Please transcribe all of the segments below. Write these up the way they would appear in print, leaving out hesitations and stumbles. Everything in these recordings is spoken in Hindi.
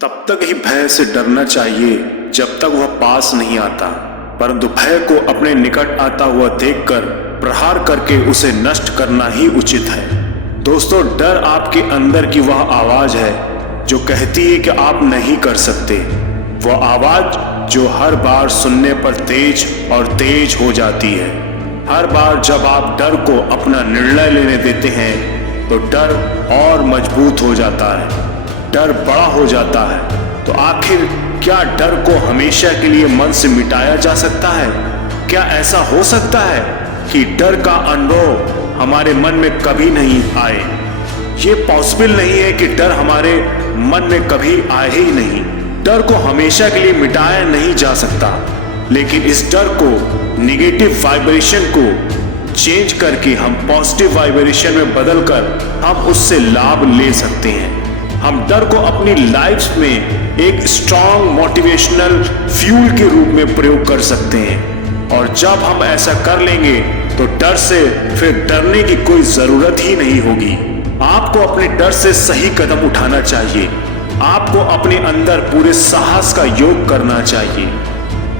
तब तक ही भय से डरना चाहिए जब तक वह पास नहीं आता, परंतु भय को अपने निकट आता हुआ देखकर प्रहार करके उसे नष्ट करना ही उचित है। दोस्तों, डर आपके अंदर की वह आवाज है जो कहती है कि आप नहीं कर सकते। वह आवाज जो हर बार सुनने पर तेज और तेज हो जाती है। हर बार जब आप डर को अपना निर्णय लेने देते हैं तो डर और मजबूत हो जाता है, डर बड़ा हो जाता है। तो आखिर क्या डर को हमेशा के लिए मन से मिटाया जा सकता है? क्या ऐसा हो सकता है कि डर का अनुभव हमारे मन में कभी नहीं आए? ये पॉसिबल नहीं है कि डर हमारे मन में कभी आए ही नहीं। डर को हमेशा के लिए मिटाया नहीं जा सकता, लेकिन इस डर को, निगेटिव वाइब्रेशन को चेंज करके हम पॉजिटिव वाइब्रेशन में बदलकर हम उससे लाभ ले सकते हैं। हम डर को अपनी लाइफ में एक स्ट्रॉन्ग मोटिवेशनल फ्यूल के रूप में प्रयोग कर सकते हैं, और जब हम ऐसा कर लेंगे तो डर से फिर डरने की कोई जरूरत ही नहीं होगी। आपको अपने डर से सही कदम उठाना चाहिए। आपको अपने अंदर पूरे साहस का योग करना चाहिए।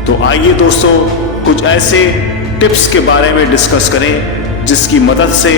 तो आइए दोस्तों, कुछ ऐसे टिप्स के बारे में डिस्कस करें जिसकी मदद से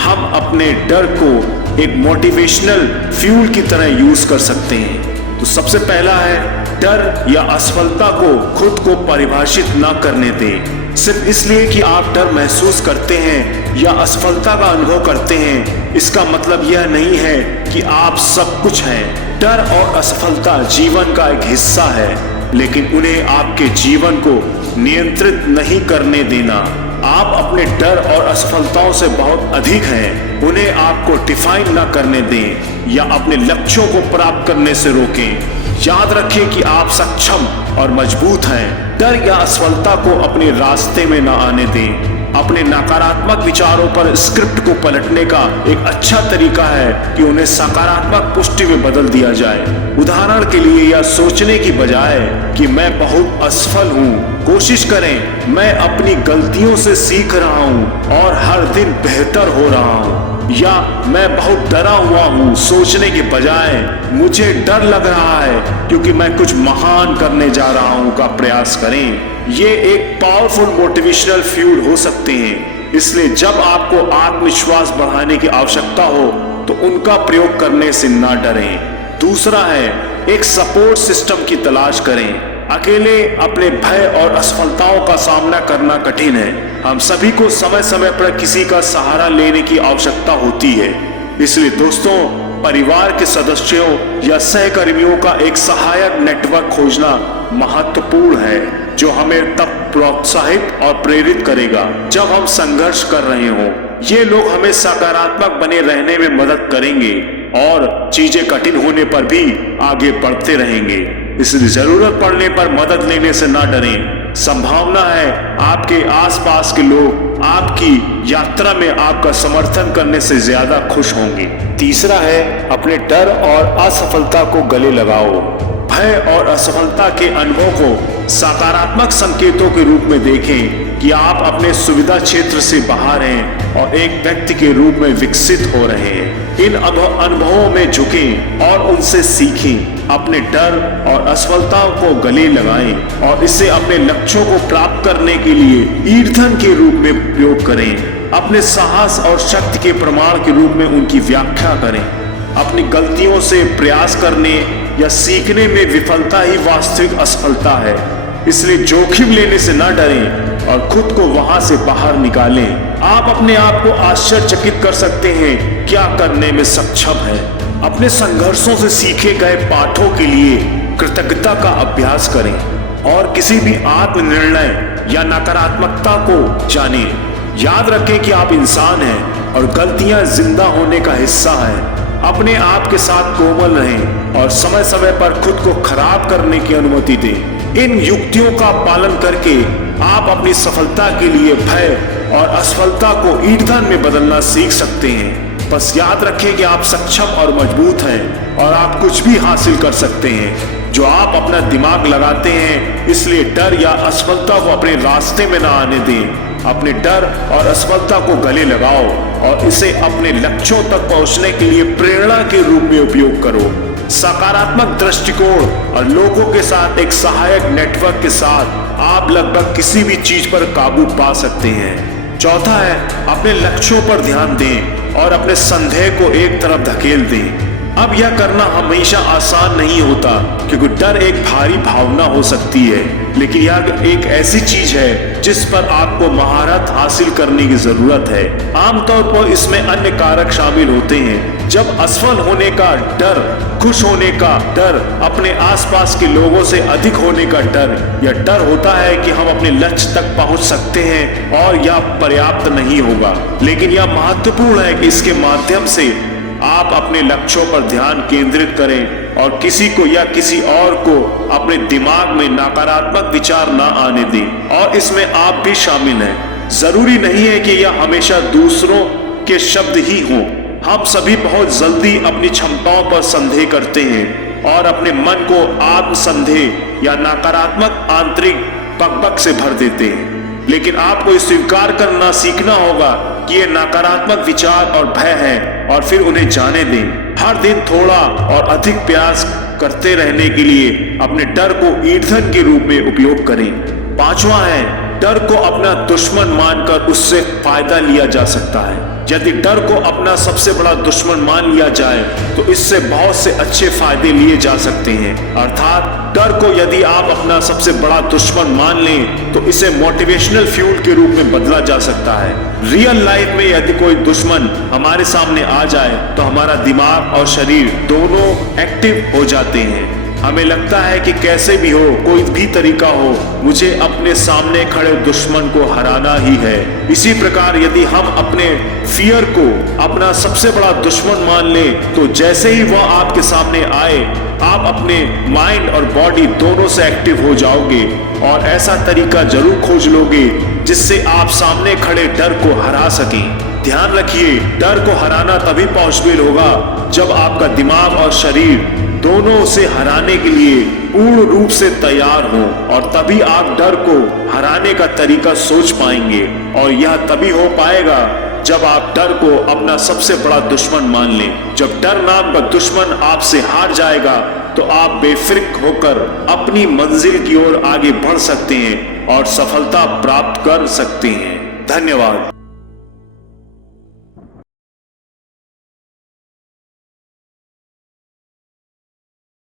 हम अपने डर को एक मोटिवेशनल फ्यूल की तरह यूज कर सकते हैं। तो सबसे पहला है, डर या असफलता को खुद को परिभाषित ना करने दें। सिर्फ इसलिए कि आप डर महसूस करते हैं या असफलता का अनुभव करते हैं, इसका मतलब यह नहीं है कि आप सब कुछ हैं। डर और असफलता जीवन का एक हिस्सा है, लेकिन उन्हें आपके जीवन को नियंत्रित नहीं करने देना। आप अपने डर और असफलताओं से बहुत अधिक हैं, उन्हें आपको डिफाइन ना करने दें या अपने लक्ष्यों को प्राप्त करने से रोकें। याद रखें कि आप सक्षम और मजबूत हैं। डर या असफलता को अपने रास्ते में ना आने दें। अपने नकारात्मक विचारों पर स्क्रिप्ट को पलटने का एक अच्छा तरीका है कि उन्हें सकारात्मक पुष्टि में बदल दिया जाए। उदाहरण के लिए, यह सोचने की बजाय कि मैं बहुत असफल हूँ, कोशिश करें मैं अपनी गलतियों से सीख रहा हूँ और हर दिन बेहतर हो रहा हूँ। या मैं बहुत डरा हुआ हूँ सोचने के बजाय मुझे डर लग रहा है क्योंकि मैं कुछ महान करने जा रहा हूँ का प्रयास करें। ये एक पावरफुल मोटिवेशनल फ्यूल हो सकते हैं। इसलिए जब आपको आत्मविश्वास बढ़ाने की आवश्यकता हो तो उनका प्रयोग करने से ना डरें। दूसरा है, एक सपोर्ट सिस्टम की तलाश करें। अकेले अपने भय और असफलताओं का सामना करना कठिन है। हम सभी को समय समय पर किसी का सहारा लेने की आवश्यकता होती है। इसलिए दोस्तों, परिवार के सदस्यों या सहकर्मियों का एक सहायक नेटवर्क खोजना महत्वपूर्ण है, जो हमें तब प्रोत्साहित और प्रेरित करेगा जब हम संघर्ष कर रहे हों। ये लोग हमें सकारात्मक बने रहने में मदद करेंगे और चीजें कठिन होने पर भी आगे बढ़ते रहेंगे। इसलिए जरूरत पड़ने पर मदद लेने से ना डरें। संभावना है आपके आसपास के लोग आपकी यात्रा में आपका समर्थन करने से ज्यादा खुश होंगे। तीसरा है, अपने डर और असफलता को गले लगाओ। भय और असफलता के अनुभव को सकारात्मक संकेतों के रूप में देखें कि आप अपने सुविधा क्षेत्र से बाहर हैं और एक व्यक्ति के रूप में विकसित हो रहे हैं। इन अनुभवों में झुकें और उनसे सीखें। अपने डर और असफलताओं को गले लगाएं और इसे अपने लक्ष्यों को प्राप्त करने के लिए ईंधन के रूप में प्रयोग करें। अपने साहस और शक्ति के प्रमाण के रूप में उनकी व्याख्या करें। अपनी गलतियों से प्रयास करने या सीखने में विफलता ही वास्तविक असफलता है। इसलिए जोखिम लेने से न डरें और खुद को वहां से बाहर निकालें। आप अपने आप को आश्चर्यचकित कर सकते हैं क्या करने में सक्षम है। अपने संघर्षों से सीखे गए पाठों के लिए कृतज्ञता का अभ्यास करें और किसी भी आत्मनिर्णय या नकारात्मकता को जानें। याद रखें कि आप इंसान हैं और गलतियां जिंदा होने का हिस्सा है। अपने आप के साथ कोमल रहें और समय समय पर खुद को खराब करने की अनुमति दें। इन युक्तियों का पालन करके आप अपनी सफलता के लिए भय और असफलता को ईंधन में बदलना सीख सकते हैं। बस याद रखें कि आप सक्षम और मजबूत हैं और आप कुछ भी हासिल कर सकते हैं जो आप अपना दिमाग लगाते हैं। इसलिए डर या असफलता को अपने रास्ते में ना आने दें। अपने डर और असफलता को गले लगाओ और इसे अपने लक्ष्यों तक पहुंचने के लिए प्रेरणा के रूप में उपयोग करो। सकारात्मक दृष्टिकोण और लोगों के साथ एक सहायक नेटवर्क के साथ आप लगभग किसी भी चीज पर काबू पा सकते हैं। चौथा है, अपने लक्ष्यों पर ध्यान दें और अपने संदेह को एक तरफ धकेल दें। अब यह करना हमेशा आसान नहीं होता, क्योंकि डर एक भारी भावना हो सकती है, लेकिन यह एक ऐसी चीज है जिस पर आपको महारत हासिल करने की जरूरत है। आमतौर पर इसमें अन्य कारक शामिल होते हैं, जब असफल होने का डर, खुश होने का डर, अपने आसपास के लोगों से अधिक होने का डर। यह डर होता है कि हम अपने लक्ष्य तक पहुंच सकते हैं और यह पर्याप्त नहीं होगा, लेकिन यह महत्वपूर्ण है कि इसके माध्यम से आप अपने लक्ष्यों पर ध्यान केंद्रित करें और किसी को या किसी और को अपने दिमाग में नकारात्मक विचार ना आने दें, और इसमें आप भी शामिल हैं। जरूरी नहीं है कि यह हमेशा दूसरों के शब्द ही हों। हम सभी बहुत जल्दी अपनी क्षमताओं पर संदेह करते हैं और अपने मन को आत्मसंदेह या नकारात्मक आंतरिक बकबक से भर देते हैं, लेकिन आपको स्वीकार करना सीखना होगा कि ये नकारात्मक विचार और भय हैं, और फिर उन्हें जाने दें। हर दिन थोड़ा और अधिक प्रयास करते रहने के लिए अपने डर को ईंधन के रूप में उपयोग करें। पांचवा है, डर को अपना दुश्मन मानकर उससे फायदा लिया जा सकता है। यदि डर को अपना सबसे बड़ा दुश्मन मान लिया जाए तो इससे बहुत से अच्छे फायदे लिए जा सकते हैं। अर्थात डर को यदि आप अपना सबसे बड़ा दुश्मन मान लें तो इसे मोटिवेशनल फ्यूल के रूप में बदला जा सकता है। रियल लाइफ में यदि कोई दुश्मन हमारे सामने आ जाए तो हमारा दिमाग और शरीर दोनों एक्टिव हो जाते हैं। हमें लगता है कि कैसे भी हो, कोई भी तरीका हो, मुझे अपने सामने खड़े दुश्मन को हराना ही है। इसी प्रकार यदि हम अपने फियर को अपना सबसे बड़ा दुश्मन मान लें तो जैसे ही वह आपके सामने आए, आप अपने माइंड और बॉडी दोनों से एक्टिव हो जाओगे और ऐसा तरीका जरूर खोज लोगे जिससे आप सामने खड़े डर को हरा सकें। ध्यान रखिए, डर को हराना तभी पॉसिबल होगा जब आपका दिमाग और शरीर दोनों उसे हराने के लिए पूर्ण रूप से तैयार हो, और तभी आप डर को हराने का तरीका सोच पाएंगे। और यह तभी हो पाएगा जब आप डर को अपना सबसे बड़ा दुश्मन मान लें। जब डर नाम का दुश्मन आपसे हार जाएगा तो आप बेफिक्र होकर अपनी मंजिल की ओर आगे बढ़ सकते हैं और सफलता प्राप्त कर सकते हैं। धन्यवाद।